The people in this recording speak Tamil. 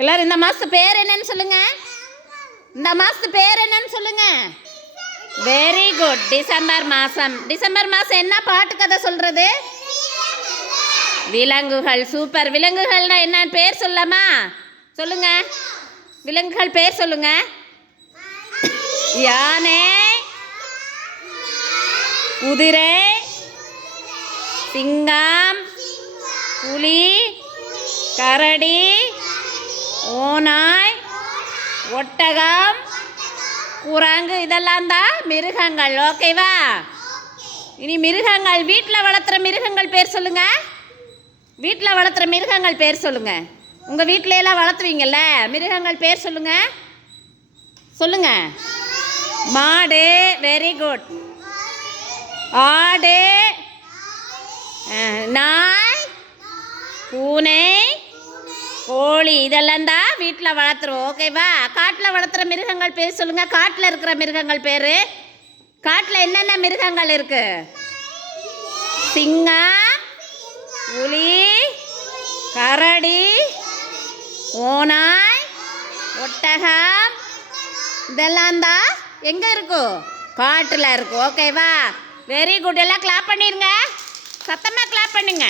எல்லாரும் இந்த மாதத்து பேர் என்னன்னு சொல்லுங்க. இந்த மாதத்து பேர் என்னன்னு சொல்லுங்க. Very good. டிசம்பர் மாதம். டிசம்பர் மாதம் என்ன பாட்டு கதை சொல்கிறது? விலங்குகள். சூப்பர். விலங்குகள்னா என்னன்னு பேர் சொல்லலாமா? சொல்லுங்க. விலங்குகள் பேர் சொல்லுங்க. யானை, குதிரை, சிங்கம், புலி, கரடி, ஓநாய், ஒட்டகம், குரங்கு, இதெல்லாம் தான் மிருகங்கள். ஓகேவா? இனி மிருகங்கள், வீட்டில் வளர்த்துற மிருகங்கள் பேர் சொல்லுங்க. வீட்டில் வளர்த்துற மிருகங்கள் பேர் சொல்லுங்க. உங்கள் வீட்டில எல்லாம் வளர்த்துவீங்கல்ல, மிருகங்கள் பேர் சொல்லுங்க. சொல்லுங்க. மாடு. Very good. ஆடு, நாய், பூனை, கோழி, இதெல்லாம் தான் வீட்டில் வளர்த்துருவோம். ஓகேவா? காட்டில் வளர்த்துற மிருகங்கள் பேர் சொல்லுங்க. காட்டில் இருக்கிற மிருகங்கள் பேர். காட்டில் என்னென்ன மிருகங்கள் இருக்கு? சிங்கம், புலி, கரடி, ஓநாய், ஒட்டகம், இதெல்லாம் தான் எங்கே இருக்கும்? காட்டில் இருக்கும். ஓகேவா? Very good. எல்லாம் கிளாப் பண்ணிருங்க. சத்தமாக கிளாப் பண்ணுங்க.